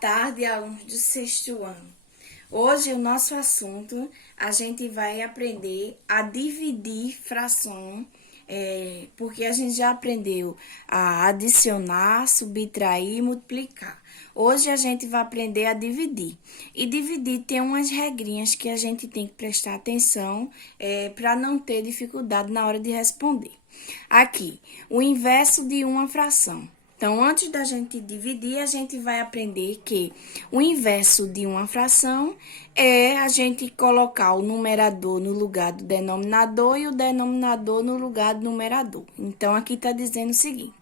tarde, alunos do sexto ano. Hoje, o nosso assunto, a gente vai aprender a dividir fração, porque a gente já aprendeu a adicionar, subtrair e multiplicar. Hoje, a gente vai aprender a dividir. E dividir tem umas regrinhas que a gente tem que prestar atenção para não ter dificuldade na hora de responder. Aqui, o inverso de uma fração. Então, antes da gente dividir, a gente vai aprender que o inverso de uma fração é a gente colocar o numerador no lugar do denominador e o denominador no lugar do numerador. Então, aqui está dizendo o seguinte: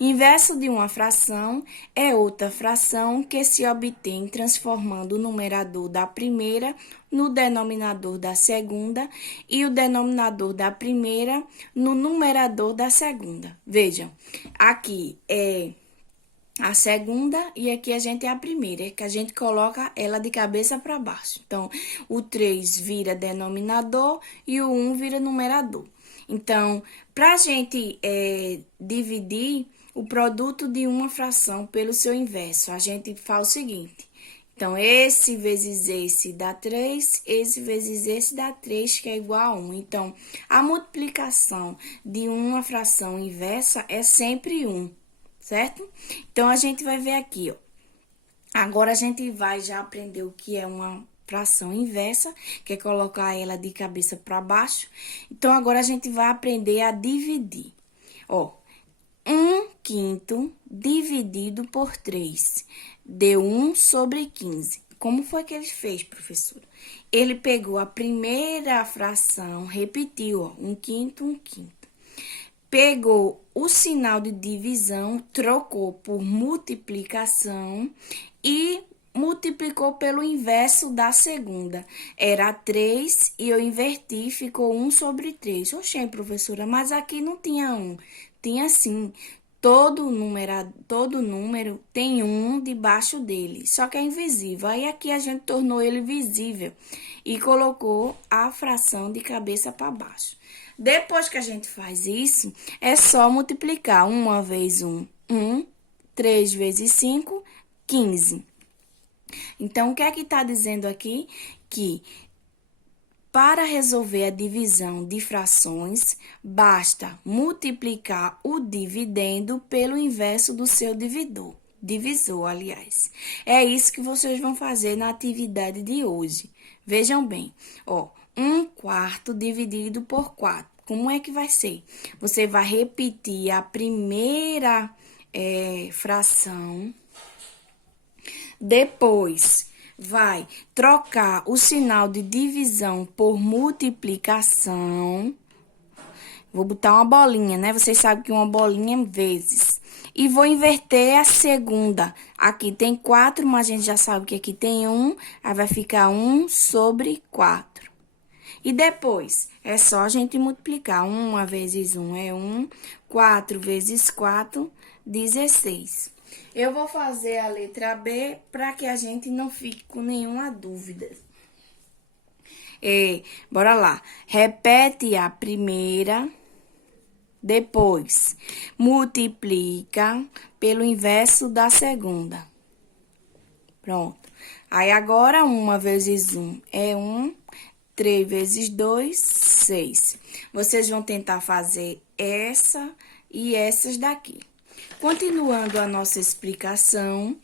inverso de uma fração é outra fração que se obtém transformando o numerador da primeira no denominador da segunda e o denominador da primeira no numerador da segunda. Vejam, aqui é a segunda e aqui a gente é a primeira, é que a gente coloca ela de cabeça para baixo. Então, o 3 vira denominador e o 1 vira numerador. Então, para a gente dividir o produto de uma fração pelo seu inverso, a gente faz o seguinte. Então, esse vezes esse dá 3, esse vezes esse dá 3, que é igual a 1. Então, a multiplicação de uma fração inversa é sempre 1, certo? Então, a gente vai ver aqui, ó. Agora, a gente vai já aprender o que é uma fração inversa, que é colocar ela de cabeça para baixo. Então, agora a gente vai aprender a dividir. Ó, 1/5 dividido por 3 deu 1 sobre 15. Como foi que ele fez, professora? Ele pegou a primeira fração, repetiu, ó, 1/5, 1/5. Pegou o sinal de divisão, trocou por multiplicação e multiplicou pelo inverso da segunda. Era 3 e eu inverti, ficou 1 sobre 3. Oxê, professora, mas aqui não tinha 1. Tinha sim. Todo número tem 1 debaixo dele, só que é invisível. Aí aqui a gente tornou ele visível e colocou a fração de cabeça para baixo. Depois que a gente faz isso, é só multiplicar 1 vezes 1, 1, 3 vezes 5, 15. Então, o que é que está dizendo aqui? Que para resolver a divisão de frações, basta multiplicar o dividendo pelo inverso do seu divisor, aliás. É isso que vocês vão fazer na atividade de hoje. Vejam bem, ó, 1/4 dividido por 4. Como é que vai ser? Você vai repetir a primeira fração, depois vai trocar o sinal de divisão por multiplicação. Vou botar uma bolinha, né? Vocês sabem que uma bolinha é vezes. E vou inverter a segunda. Aqui tem 4, mas a gente já sabe que aqui tem 1. Aí vai ficar 1 sobre 4. E depois, é só a gente multiplicar. 1 vezes 1 é 1. 4 vezes 4, 16. Eu vou fazer a letra B para que a gente não fique com nenhuma dúvida. Bora lá. Repete a primeira, depois multiplica pelo inverso da segunda. Pronto. Aí agora 1 vezes 1 é 1, 3 vezes 2, 6. Vocês vão tentar fazer essa e essas daqui. Continuando a nossa explicação,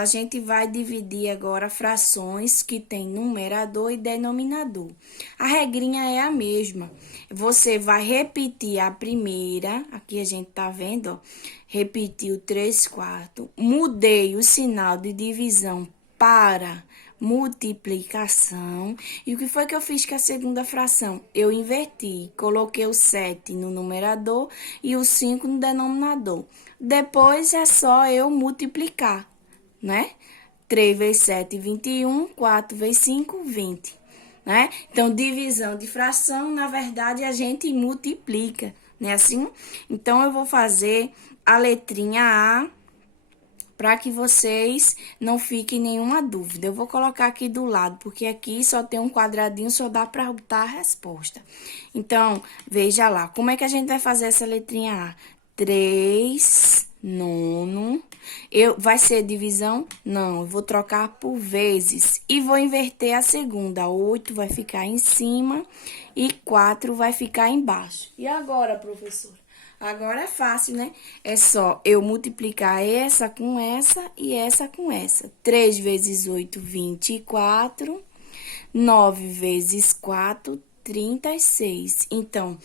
a gente vai dividir agora frações que tem numerador e denominador. A regrinha é a mesma. Você vai repetir a primeira, aqui a gente tá vendo, ó, repetiu 3/4, mudei o sinal de divisão para multiplicação. E o que foi que eu fiz com a segunda fração? Eu inverti, coloquei o 7 no numerador e o 5 no denominador. Depois é só eu multiplicar, né? 3 vezes 7, 21, 4 vezes 5, 20, né? Então, divisão de fração, na verdade, a gente multiplica, né? Assim, então, eu vou fazer a letrinha A, para que vocês não fiquem nenhuma dúvida. Eu vou colocar aqui do lado, porque aqui só tem um quadradinho, só dá para botar a resposta. Então, veja lá, como é que a gente vai fazer essa letrinha A? 3 nono. Vai ser divisão? Não, eu vou trocar por vezes. E vou inverter a segunda. 8 vai ficar em cima e 4 vai ficar embaixo. E agora, professora? Agora é fácil, né? É só eu multiplicar essa com essa e essa com essa. 3 vezes 8, 24. 9 vezes 4, 36. Então,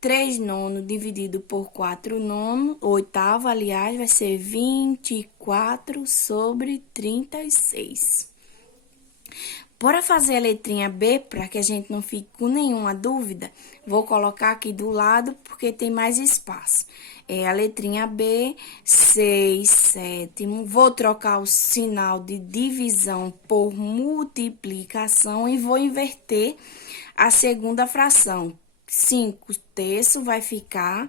3 nono dividido por 4 nono, oitavo, aliás, vai ser 24 sobre 36. Bora fazer a letrinha B, para que a gente não fique com nenhuma dúvida. Vou colocar aqui do lado, porque tem mais espaço. É a letrinha B, 6 sétimo. Vou trocar o sinal de divisão por multiplicação e vou inverter a segunda fração. 5 terço vai ficar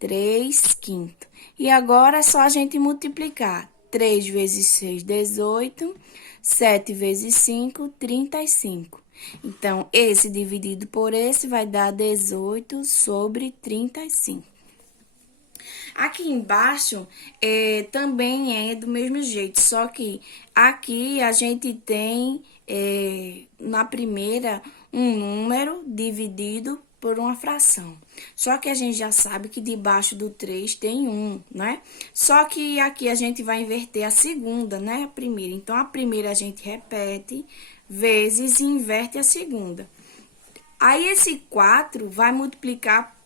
3 quinto. E agora é só a gente multiplicar. 3 vezes 6, 18. 7 vezes 5, 35. Então, esse dividido por esse vai dar 18 sobre 35. Aqui embaixo também é do mesmo jeito, só que aqui a gente tem na primeira um número dividido por uma fração. Só que a gente já sabe que debaixo do 3 tem 1, né? Só que aqui a gente vai inverter a segunda, né? A primeira. Então, a primeira a gente repete, vezes e inverte a segunda. Aí, esse 4 vai multiplicar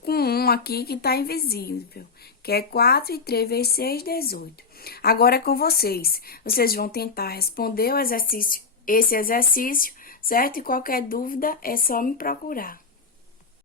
com 1 aqui que tá invisível, que é 4 e 3 vezes 6, 18. Agora é com vocês. Vocês vão tentar responder esse exercício, certo? E qualquer dúvida é só me procurar.